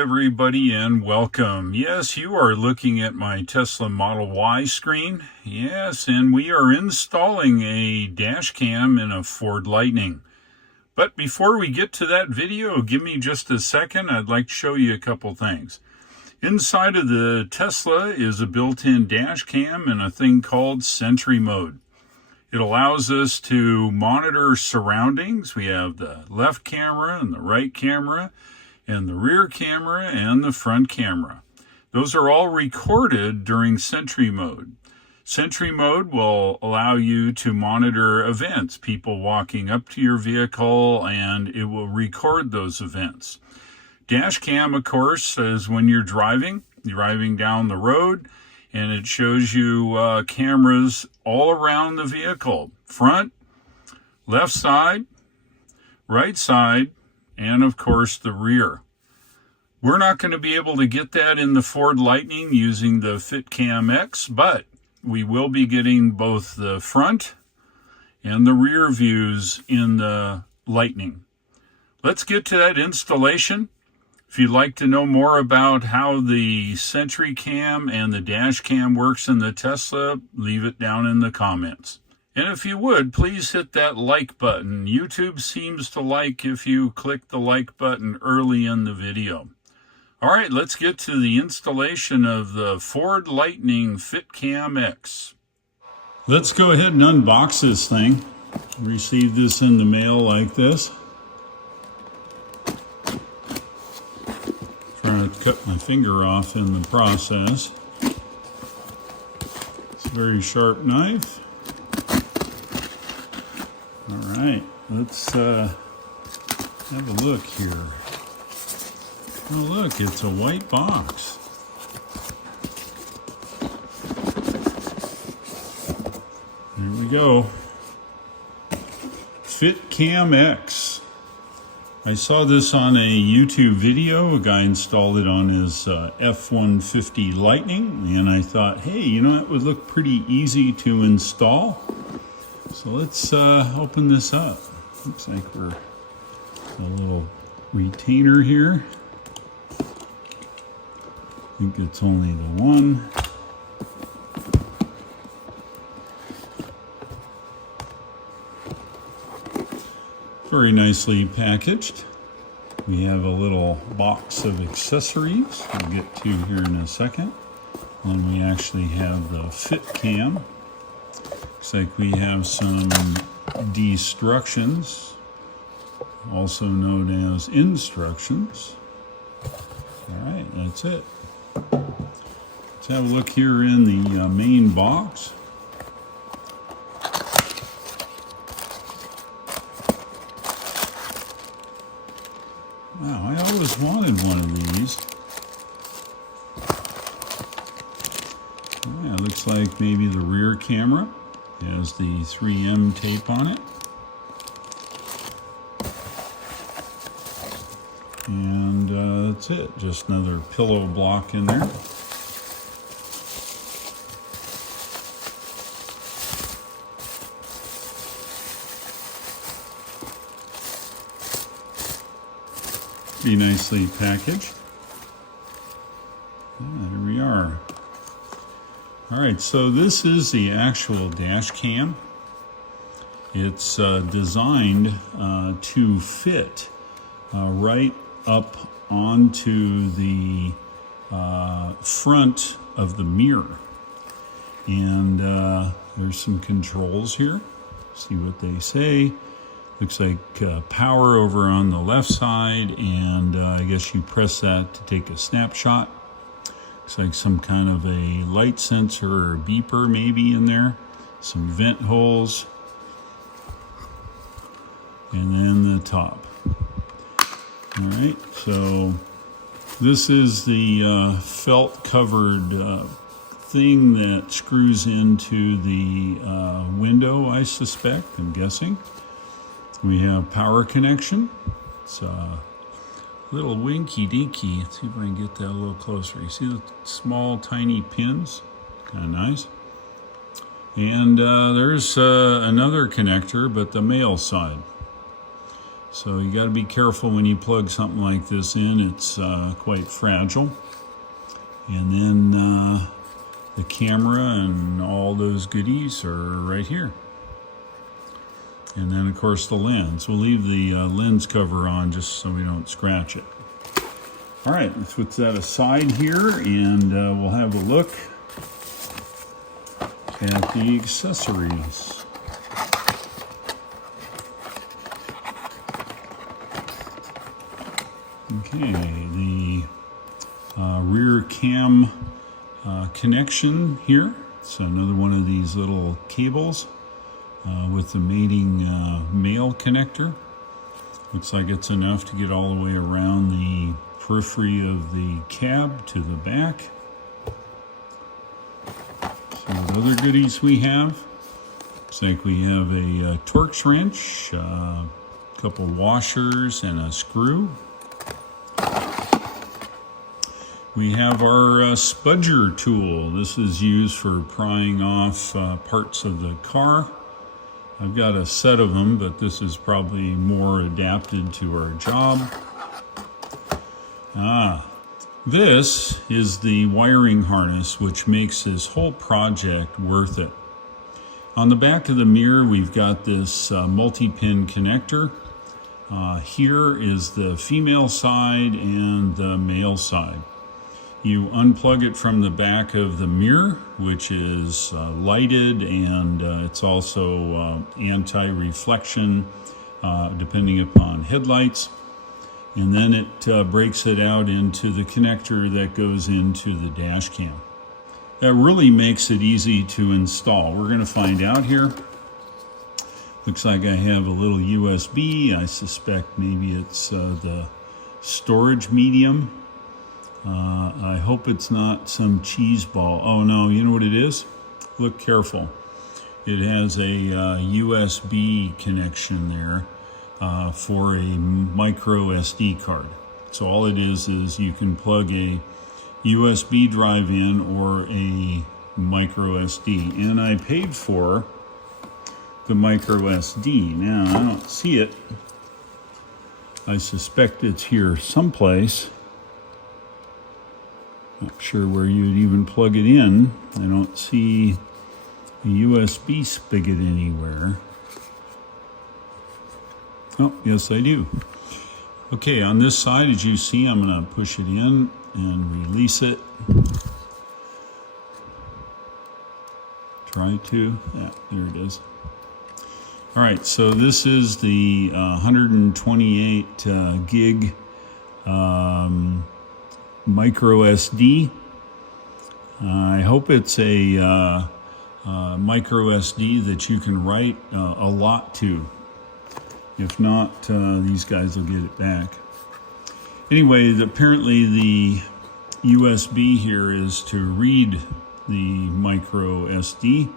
everybody, and welcome. Yes, you are looking at my Tesla Model Y screen. Yes, and we are installing a dash cam in a Ford Lightning. But before we get to that video, give me just a second. I'd like to show you a couple things. Inside of the Tesla is a built-in dash cam and a thing called Sentry Mode. It allows us to monitor surroundings. We have the left camera and the right camera, and the rear camera and the front camera. Those are all recorded during Sentry Mode. Sentry Mode will allow you to monitor events, people walking up to your vehicle, and it will record those events. Dash cam, of course, is when you're driving down the road, and it shows you cameras all around the vehicle. Front, left side, right side, and of course the rear. We're not going to be able to get that in the Ford Lightning using the FitCam X, but we will be getting both the front and the rear views in the Lightning. Let's get to that installation. If you'd like to know more about how the Sentry Cam and the dash cam works in the Tesla, leave it down in the comments. And if you would, please hit that like button. YouTube seems to like if you click the like button early in the video. All right, let's get to the installation of the Ford Lightning FitCam X. Let's go ahead and unbox this thing. Received this in the mail like this. Trying to cut my finger off in the process. It's a very sharp knife. All right, let's have a look here. Oh, look, it's a white box. There we go. FitCam X. I saw this on a YouTube video. A guy installed it on his F-150 Lightning, and I thought, hey, you know, it would look pretty easy to install. So let's open this up. Looks like we're a little retainer here. I think it's only the one. Very nicely packaged. We have a little box of accessories we'll get to here in a second. And we actually have the FitCam. Looks like we have some destructions, also known as instructions. All right, that's it. Let's have a look here in the main box. Wow, I always wanted one of these. Yeah, it looks like maybe the rear camera has the 3M tape on it. And that's it, just another pillow block in there. Be nicely packaged. There we are. All right, so this is the actual dash cam. It's designed to fit right up onto the front of the mirror. And there's some controls here. See what they say. Looks like power over on the left side, and I guess you press that to take a snapshot. Looks like some kind of a light sensor or beeper maybe in there. Some vent holes. And then the top. All right, so this is the felt covered thing that screws into the window, I suspect, I'm guessing. We have power connection. It's a little winky dinky. Let's see if I can get that a little closer. You see the small tiny pins? Kind of nice. And there's another connector, but the male side. So you got to be careful when you plug something like this in. It's quite fragile. And then the camera and all those goodies are right here. And then of course the lens. We'll leave the lens cover on just so we don't scratch it. All right, let's put that aside here and we'll have a look at the accessories. Okay, the rear cam connection here. So another one of these little cables with the mating male connector. Looks like it's enough to get all the way around the periphery of the cab to the back. So what other goodies we have? Looks like we have a Torx wrench, a couple washers, and a screw. We have our spudger tool. This is used for prying off parts of the car. I've got a set of them, but this is probably more adapted to our job. This is the wiring harness, which makes this whole project worth it. On the back of the mirror, we've got this multi-pin connector. Here is the female side and the male side. You unplug it from the back of the mirror, which is lighted, and it's also anti-reflection depending upon headlights. And then it breaks it out into the connector that goes into the dash cam. That really makes it easy to install. We're going to find out here. Looks like I have a little USB. I suspect maybe it's the storage medium. I hope it's not some cheese ball. Oh no, you know what it is? Look careful. It has a USB connection there for a micro SD card. So all it is you can plug a USB drive in or a micro SD. And I paid for the micro SD. Now I don't see it. I suspect it's here someplace. Not sure where you'd even plug it in. I don't see a USB spigot anywhere. Oh, yes I do. Okay, on this side, as you see, I'm going to push it in and release it. Try to. Yeah, there it is. All right, so this is the 128 gig micro SD. I hope it's a micro SD that you can write a lot to. If not, these guys will get it back. Anyway, apparently the USB here is to read the micro SD,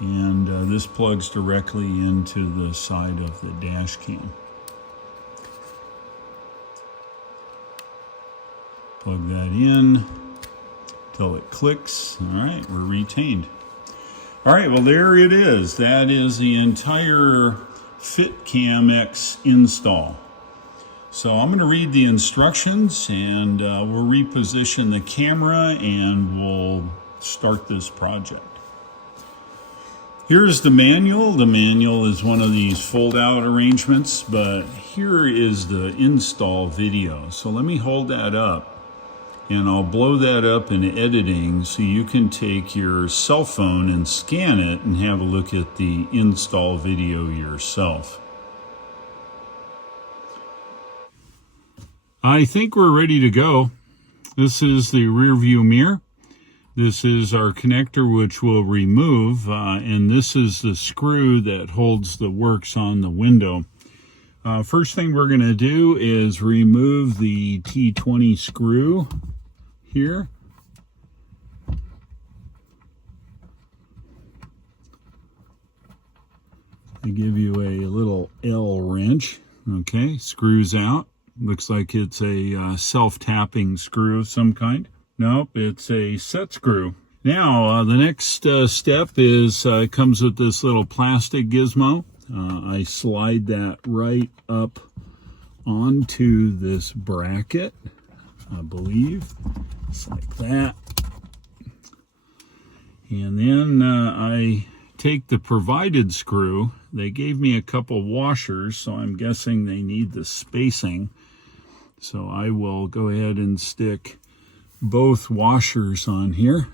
and this plugs directly into the side of the dash cam. Plug that in till it clicks. All right, we're retained. All right, well, there it is. That is the entire FitCam X install. So I'm going to read the instructions, and we'll reposition the camera and we'll start this project. Here's the manual. The manual is one of these fold-out arrangements, but here is the install video. So let me hold that up. And I'll blow that up in editing so you can take your cell phone and scan it and have a look at the install video yourself. I think we're ready to go. This is the rear view mirror. This is our connector, which we'll remove, and this is the screw that holds the works on the window. First thing we're going to do is remove the T20 screw here. They give you a little L wrench. Okay, screws out. Looks like it's a self-tapping screw of some kind. Nope, it's a set screw. Now, the next step is, comes with this little plastic gizmo. I slide that right up onto this bracket, I believe. Just like that. And then I take the provided screw. They gave me a couple washers, so I'm guessing they need the spacing. So I will go ahead and stick both washers on here.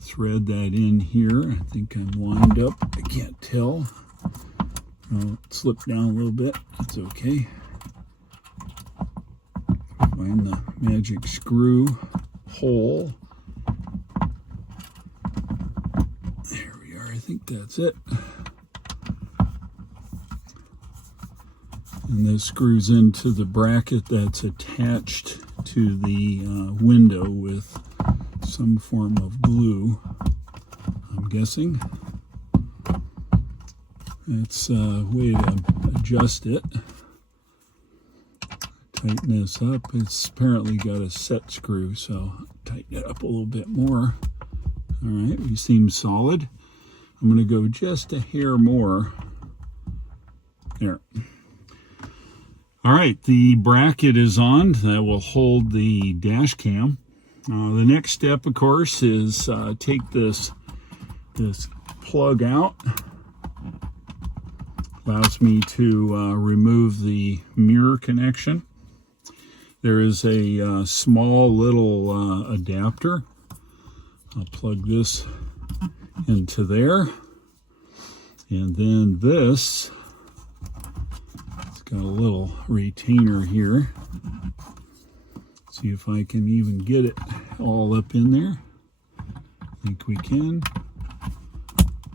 Thread that in here. I think I'm lined up. I can't tell. Oh, it slipped down a little bit. That's okay. Find the magic screw hole. There we are. I think that's it. And this screws into the bracket that's attached to the window with some form of glue, I'm guessing. It's a way to adjust it. Tighten this up. It's apparently got a set screw, so tighten it up a little bit more. All right, we seem solid. I'm going to go just a hair more. There. All right, the bracket is on. That will hold the dash cam. The next step, of course, is take this plug out. Allows me to remove the mirror connection. There is a small little adapter. I'll plug this into there. And then this, it's got a little retainer here. See if I can even get it all up in there. I think we can.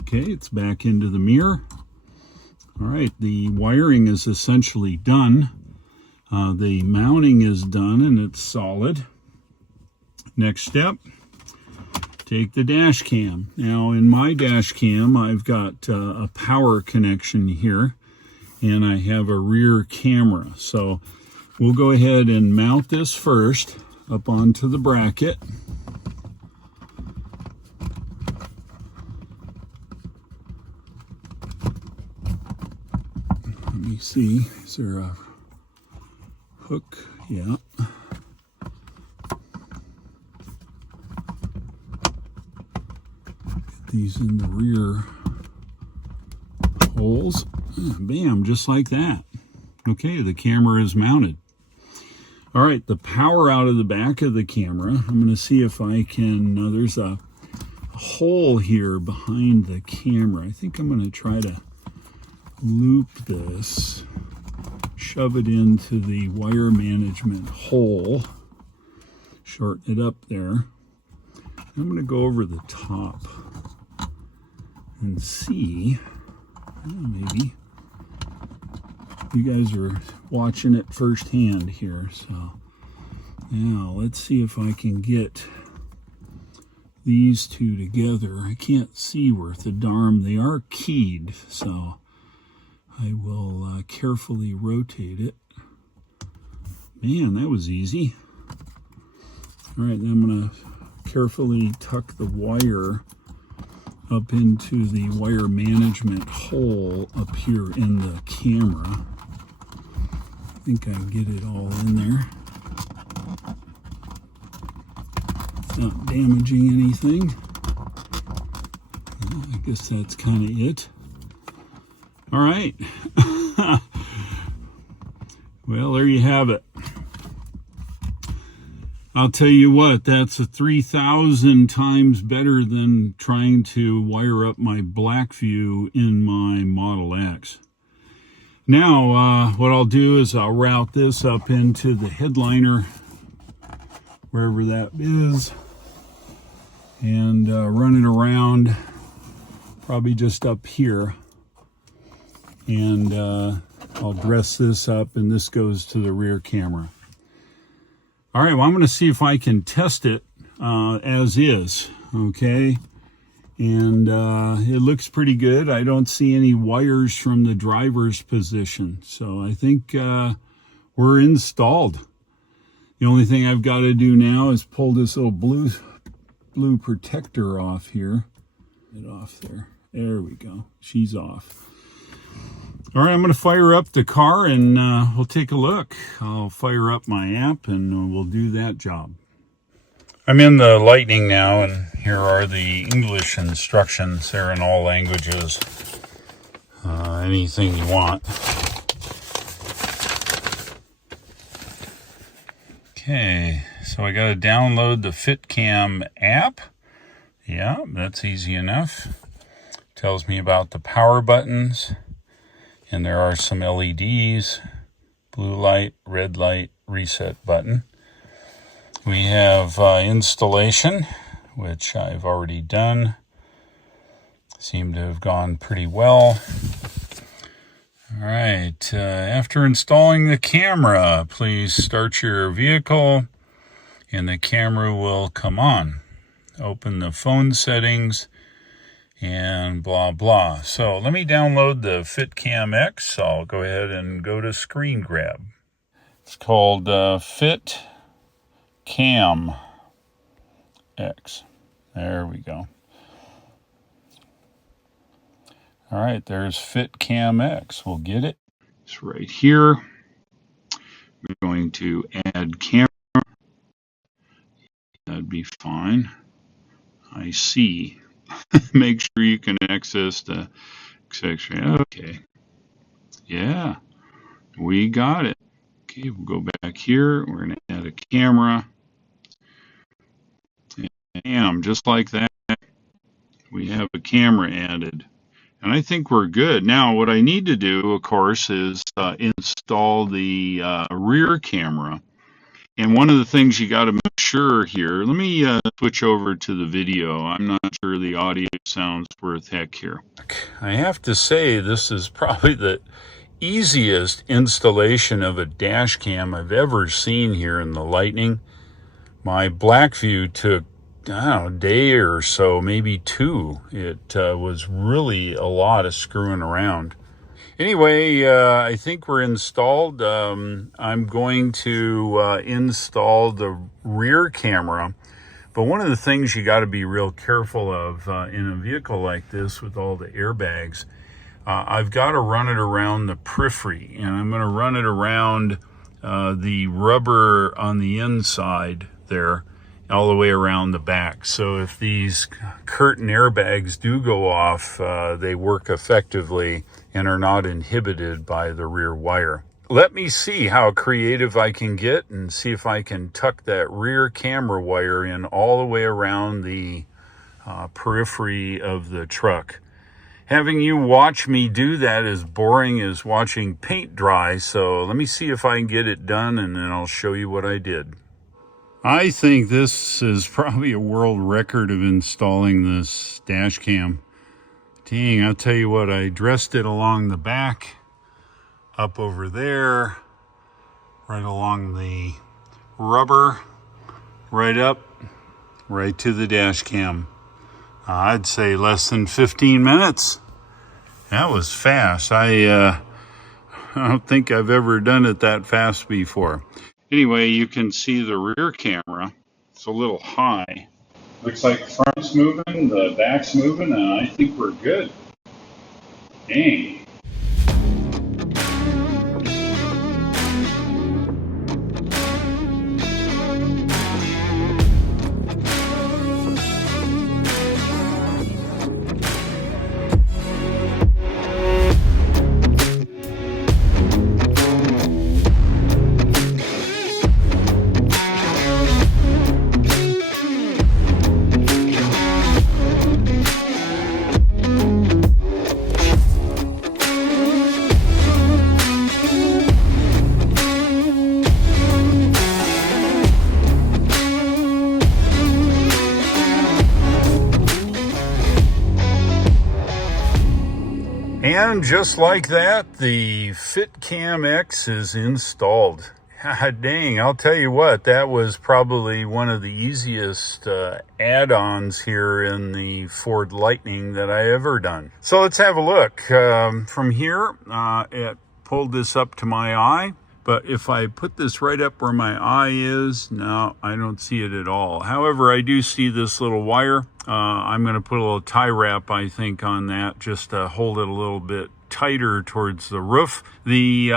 Okay, it's back into the mirror. All right, the wiring is essentially done. The mounting is done and it's solid. Next step, take the dash cam. Now in my dash cam, I've got a power connection here and I have a rear camera. So we'll go ahead and mount this first up onto the bracket. Let me see, is there a hook? Yeah. Get these in the rear holes. Bam, just like that. Okay, the camera is mounted. All right, the power out of the back of the camera. I'm going to see if I can, there's a hole here behind the camera. I think I'm going to try to loop this, shove it into the wire management hole, shorten it up there. I'm going to go over the top and see, maybe. You guys are watching it firsthand here, so now let's see if I can get these two together. I can't see worth a darn. They are keyed, so I will carefully rotate it. Man, that was easy. All right, then I'm going to carefully tuck the wire up into the wire management hole up here in the camera. I think I can get it all in there. It's not damaging anything. I guess that's kind of it. All right. Well, there you have it. I'll tell you what, that's 3,000 times better than trying to wire up my Blackview in my Model X. Now, what I'll do is I'll route this up into the headliner, wherever that is, and run it around, probably just up here. And I'll dress this up, and this goes to the rear camera. All right, well, I'm going to see if I can test it as is, okay? And it looks pretty good. I don't see any wires from the driver's position, so I think we're installed. The only thing I've got to do now is pull this little blue protector off here. Get off there. There we go. She's off. All right, I'm going to fire up the car and we'll take a look. I'll fire up my app and we'll do that job. I'm in the Lightning now, and here are the English instructions. They're in all languages. Anything you want. Okay, so I got to download the FitCam app. Yeah, that's easy enough. Tells me about the power buttons, and there are some LEDs, blue light, red light, reset button. We have installation, which I've already done. Seemed to have gone pretty well. All right, after installing the camera, please start your vehicle and the camera will come on. Open the phone settings and blah, blah. So let me download the FitCam X. I'll go ahead and go to screen grab. It's called FitCam X. There we go. All right, there's FitCam X. We'll get it. It's right here. We're going to add camera. That'd be fine. I see. Make sure you can access the section. Okay. Yeah, we got it. Okay, we'll go back here. We're going to add a camera. And bam, just like that, we have a camera added. And I think we're good. Now, what I need to do, of course, is install the rear camera. And one of the things you got to make sure here, let me switch over to the video. I'm not sure the audio sounds worth heck here. I have to say, this is probably the easiest installation of a dash cam I've ever seen here in the Lightning. My Blackview took, I don't know, a day or so, maybe two. It was really a lot of screwing around. Anyway, I think we're installed. I'm going to install the rear camera. But one of the things you got to be real careful of in a vehicle like this with all the airbags, I've got to run it around the periphery. And I'm going to run it around the rubber on the inside there, all the way around the back. So if these curtain airbags do go off, they work effectively and are not inhibited by the rear wire. Let me see how creative I can get and see if I can tuck that rear camera wire in all the way around the periphery of the truck. Having you watch me do that is boring as watching paint dry, so let me see if I can get it done and then I'll show you what I did. I think this is probably a world record of installing this dash cam. Dang, I'll tell you what, I dressed it along the back, up over there, right along the rubber, right up, right to the dash cam. I'd say less than 15 minutes. That was fast. I don't think I've ever done it that fast before. Anyway, you can see the rear camera. It's a little high. Looks like the front's moving, the back's moving, and I think we're good. Dang. And just like that, the FitCam X is installed. Dang, I'll tell you what, that was probably one of the easiest add-ons here in the Ford Lightning that I ever done. So let's have a look. From here, it pulled this up to my eye. But if I put this right up where my eye is, no, I don't see it at all. However, I do see this little wire. I'm going to put a little tie wrap, I think, on that just to hold it a little bit tighter towards the roof. The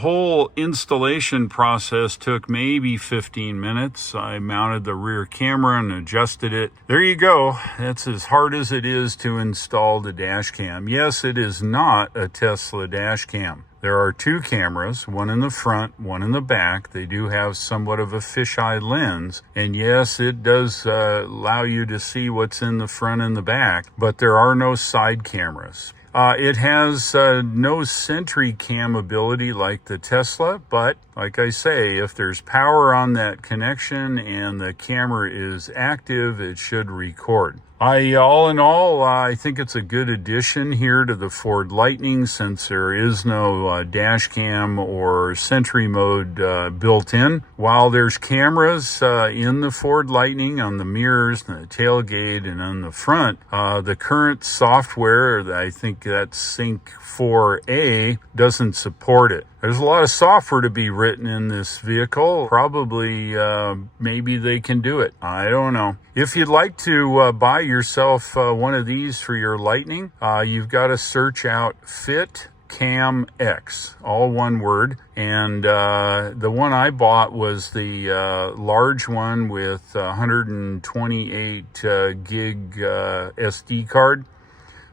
whole installation process took maybe 15 minutes. I mounted the rear camera and adjusted it. There you go. That's as hard as it is to install the dash cam. Yes, it is not a Tesla dash cam. There are two cameras, one in the front, one in the back. They do have somewhat of a fisheye lens. And yes, it does allow you to see what's in the front and the back, but there are no side cameras. It has no Sentry cam ability like the Tesla, but like I say, if there's power on that connection and the camera is active, it should record. All in all, I think it's a good addition here to the Ford Lightning, since there is no dash cam or Sentry mode built in. While there's cameras in the Ford Lightning on the mirrors, the tailgate, and on the front, the current software, I think that's Sync 4A, doesn't support it. There's a lot of software to be written in this vehicle. Probably, maybe they can do it. I don't know. If you'd like to buy yourself one of these for your Lightning, you've got to search out Fit Cam X, all one word. And the one I bought was the large one with 128 gig SD card.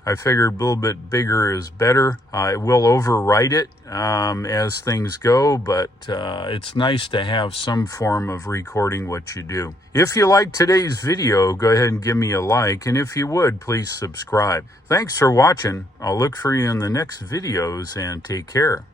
I figured a little bit bigger is better. It will overwrite it as things go, but it's nice to have some form of recording what you do. If you liked today's video, go ahead and give me a like, and if you would, please subscribe. Thanks for watching. I'll look for you in the next videos, and take care.